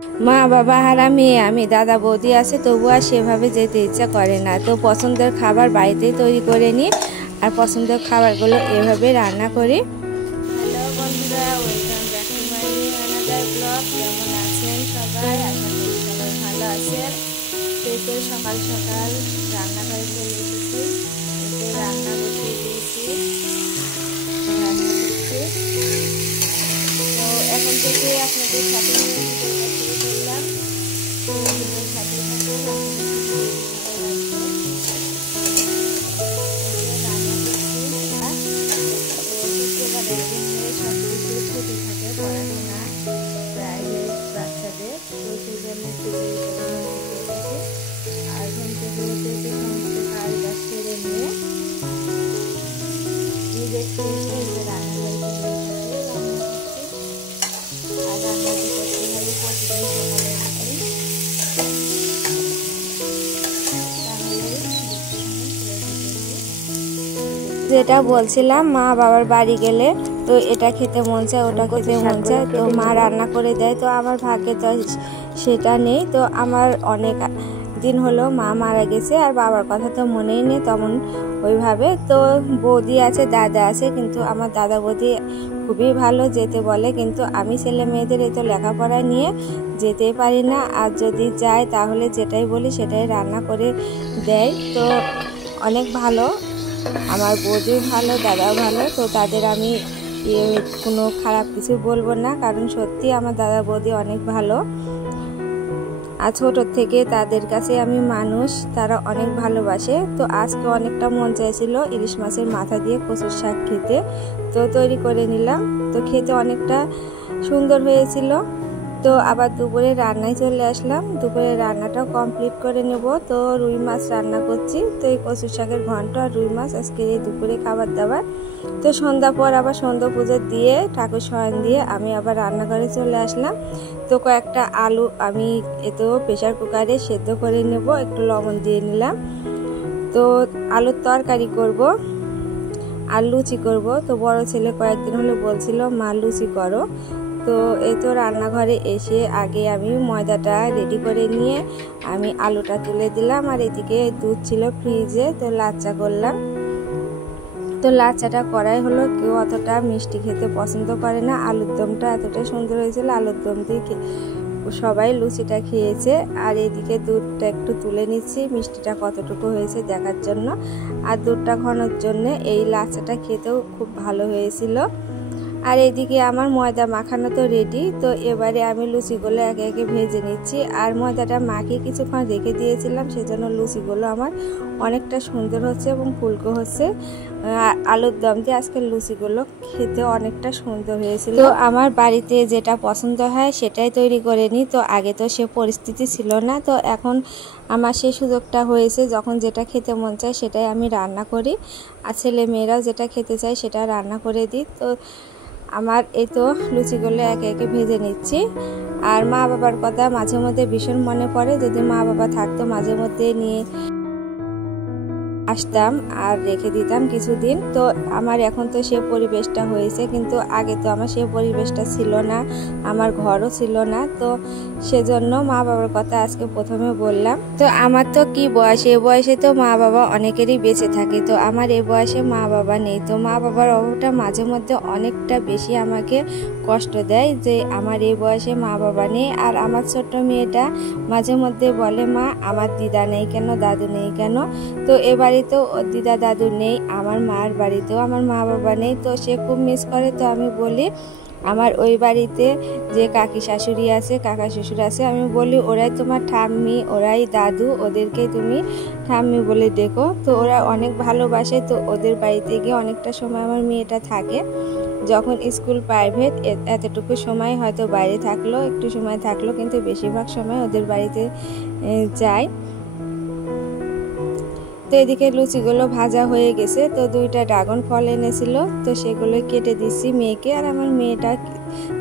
মা বাবা আর আমি দাদা বৌদি আছে, তবু আর সেভাবে যেতে ইচ্ছা করে না। তো পছন্দের খাবার বাড়িতেই তৈরি করে নিই, আর পছন্দের খাবারগুলো এভাবে রান্না করি। হ্যালো বন্ধুরা, welcome back to my new another blog. কেমন আছেন সবাই? আশা করি সবাই ভালো আছেন। তো সকাল সকাল রান্নাঘরে চলে এসেছি, রান্না বসিয়ে দিয়েছি, রান্না করছি। তো এখন থেকে আপনাদের সাথে শুরু করলাম। সাথে সাথে রান্না করছি। শুক্রবারের দিনে সব কিছু ছুটি থাকে, পড়াশোনা প্রাইভেট বাচ্চাদের, তো সেই জন্য একটু আর ঘুম থেকে উঠে সমস্ত কাজ বাজ সেরে নিয়ে নিজের রান্না করতে আর রান্না করতে হবে প্রতিদিন সকালে যেটা বলছিলাম, মা বাবার বাড়ি গেলে তো এটা খেতে মন চায়, ওটা খেতে মন চায়, তো মা রান্না করে দেয়। তো আমার ভাগ্যে তো সেটা নেই। তো আমার অনেক দিন হলো মা মারা গেছে, আর বাবার কথা তো মনেই নেই তেমন ওইভাবে। তো বৌদি আছে, দাদা আছে, কিন্তু আমার দাদা বৌদি খুবই ভালো, যেতে বলে, কিন্তু আমি ছেলে মেয়েদের এই তো লেখাপড়া নিয়ে যেতেই পারি না। আর যদি যাই তাহলে যেটাই বলি সেটাই রান্না করে দেয়। তো অনেক ভালো, আমার বৌদি ভালো, দাদাও ভালো। তো তাদের আমি কোনো খারাপ কিছু বলবো না, কারণ সত্যি আমার দাদা বৌদি অনেক ভালো। আর ছোটোর থেকে তাদের কাছে আমি মানুষ, তারা অনেক ভালোবাসে। তো আজকে অনেকটা মন চাইছিল ইলিশ মাছের মাথা দিয়ে কচুর শাক খেতে, তো তৈরি করে নিলাম। তো খেতে অনেকটা সুন্দর হয়েছিল। তো আবার দুপুরে রান্নায় চলে আসলাম, দুপুরে রান্নাটাও কমপ্লিট করে নেব। তো রুই মাছ রান্না করছি। তো এই কচুর শাকের ঘন্ট আর রুই মাছ আজকে এই দুপুরে খাবার দাবার। তো সন্ধ্যা পর আবার সন্ধ্যা পুজো দিয়ে ঠাকুর শয়ন দিয়ে আমি আবার রান্নাঘরে চলে আসলাম। তো কয়েকটা আলু আমি এতেও প্রেশার কুকারে সেদ্ধ করে নেব, একটু লবণ দিয়ে নিলাম। তো আলুর তরকারি করব আর লুচি করব। তো বড় ছেলে কয়েকদিন হলে বলছিল মা লুচি করো। তো এই তো রান্নাঘরে এসে আগে আমি ময়দাটা রেডি করে নিয়ে আমি আলুটা তুলে দিলাম, আর এদিকে দুধ ছিল ফ্রিজে, তো লাচ্চা করলাম। তো লাচ্চাটা করাই হলো, কেউ অতটা মিষ্টি খেতে পছন্দ করে না। আলুর দমটা এতটা সুন্দর হয়েছিল, আলুর দম দিয়ে সবাই লুচিটা খেয়েছে। আর এদিকে দুধটা একটু তুলে নিচ্ছি, মিষ্টিটা কতটুকু হয়েছে দেখার জন্য। আর দুধটা ঘনর জন্য এই লাচ্চাটা খেতেও খুব ভালো হয়েছিল। আর এদিকে আমার ময়দা মাখানো তো রেডি। তো এবারে আমি লুচিগুলো একে একে ভেজে নিচ্ছি। আর ময়দাটা মাখিয়ে কিছুক্ষণ রেখে দিয়েছিলাম, সেজন্য লুচিগুলো আমার অনেকটা সুন্দর হচ্ছে এবং ফুলকো হচ্ছে। আলুর দম দিয়ে আজকের লুচিগুলো খেতে অনেকটা সুন্দর হয়েছিল। তো আমার বাড়িতে যেটা পছন্দ হয় সেটাই তৈরি করে নিই। তো আগে তো সে পরিস্থিতি ছিল না, তো এখন আমার সেই সুযোগটা হয়েছে, যখন যেটা খেতে মন চায় সেটাই আমি রান্না করি, আর ছেলে মেয়েরাও যেটা খেতে চায় সেটা রান্না করে দিই। তো আমার এই তো লুচিগুলো একে একে ভেজে নিচ্ছি। আর মা বাবার কথা মাঝে মধ্যে ভীষণ মনে পড়ে, যদি মা বাবা থাকতো মাঝে মধ্যে নিয়ে আসতাম আর রেখে দিতাম কিছুদিন। তো আমার এখন তো সে পরিবেশটা হয়েছে, কিন্তু আগে তো আমার সে পরিবেশটা ছিল না, আমার ঘরও ছিল না। তো সেজন্য মা বাবার কথা আজকে প্রথমে বললাম। তো আমার তো কি বয়স, এ বয়সে তো মা বাবা অনেকেরই বেঁচে থাকে, তো আমার এ বয়সে মা বাবা নেই। তো মা বাবার অভাবটা মাঝে মধ্যে অনেকটা বেশি আমাকে কষ্ট দেয়, যে আমার এই বয়সে মা বাবা নেই। আর আমার ছোট্ট মেয়েটা মাঝে মধ্যে বলে, মা আমার দিদা নেই কেন, দাদু নেই কেন। তো এবারে তো দিদা দাদু নেই, আমার মার বাড়িতেও আমার মা বাবা নেই, তো সে খুব মিস করে। তো আমি বলি আমার ওই বাড়িতে যে কাকি শাশুড়ি আছে, কাকা শ্বশুর আছে, আমি বলি ওরাই তোমার ঠাম্মি, ওরাই দাদু, ওদেরকে তুমি ঠাম্মি বলে ডেকো। তো ওরা অনেক ভালোবাসে। তো ওদের বাড়িতে গিয়ে অনেকটা সময় আমার মেয়েটা থাকে, যখন স্কুল প্রাইভেট এতটুকু সময় হয়তো বাইরে থাকলো, একটু সময় থাকলো, কিন্তু বেশিরভাগ সময় ওদের বাড়িতে যায়। তো এদিকে লুচিগুলো ভাজা হয়ে গেছে। তো দুইটা ড্রাগন ফল এনেছিল, তো সেগুলো কেটে দিচ্ছি মেয়েকে। আর আমার মেয়েটা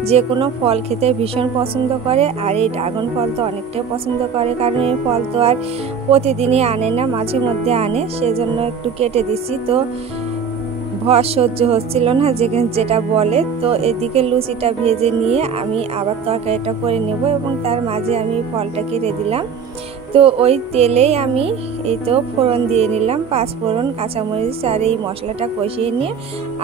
যে কোনো ফল খেতে ভীষণ পছন্দ করে, আর এই ড্রাগন ফল তো অনেকটাই পছন্দ করে, কারণ এই ফল তো আর প্রতিদিনই আনে না, মাঝে মধ্যে আনে, সেজন্য একটু কেটে দিচ্ছি। তো ভর সহ্য হচ্ছিল না যেটা বলে। তো এদিকে লুচিটা ভেজে নিয়ে আমি আবার তরকারিটা করে নেব এবং তার মাঝে আমি ফলটা কেটে দিলাম। তো ওই তেলেই আমি এই তো ফোড়ন দিয়ে নিলাম, 5 ফোড়ন, কাঁচামরিচ আর এই মশলাটা কষিয়ে নিয়ে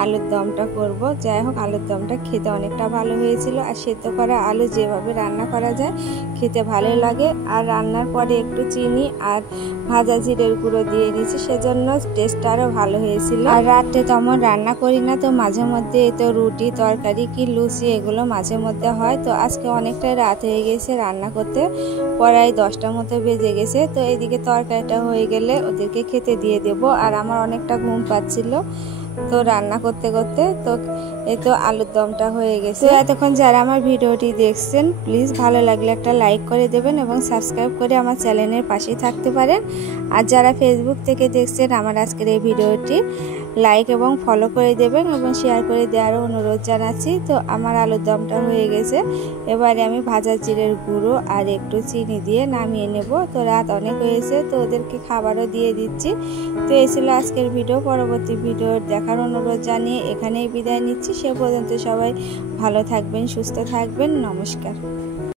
আলুর দমটা করব। যাই হোক, আলুর দমটা খেতে অনেকটা ভালো হয়েছিল। আর সেদ্ধ করা আলু যেভাবে রান্না করা যায় খেতে ভালো লাগে। আর রান্নার পরে একটু চিনি আর ভাজা জিরের গুঁড়ো দিয়ে দিয়েছি, সেজন্য টেস্টটা আরও ভালো হয়েছিল। আর রাতে তেমন রান্না করি না, তো মাঝে মধ্যে এই তো রুটি তরকারি কি লুচি এগুলো মাঝে মধ্যে হয়। তো আজকে অনেকটাই রাত হয়ে গেছে রান্না করতে, প্রায় 10টার মতো বেজে গেছে। তো এইদিকে তরকারিটা হয়ে গেলে ওদেরকে খেতে দিয়ে দেব। আর আমার অনেকটা ঘুম পাচ্ছিল তো রান্না করতে করতে। তো এই তো আলুর দমটা হয়ে গেছে। তো এতক্ষণ যারা আমার ভিডিওটি দেখছেন প্লিজ ভালো লাগলে একটা লাইক করে দেবেন এবং সাবস্ক্রাইব করে আমার চ্যানেলের পাশেই থাকতে পারেন। আর যারা ফেসবুক থেকে দেখছেন আমার আজকের এই ভিডিওটি লাইক এবং ফলো করে দেবেন এবং শেয়ার করে দেওয়ারও অনুরোধ জানাচ্ছি। তো আমার আলুর দমটা হয়ে গেছে, এবারে আমি ভাজা জিরের গুঁড়ো আর একটু চিনি দিয়ে নামিয়ে নেব। তো রাত অনেক হয়েছে, তো ওদেরকে খাবারও দিয়ে দিচ্ছি। তো এই ছিল আজকের ভিডিও। পরবর্তী ভিডিও দেখার অনুরোধ জানিয়ে এখানেই বিদায় নিচ্ছি। সে পর্যন্ত সবাই ভালো থাকবেন, সুস্থ থাকবেন। নমস্কার।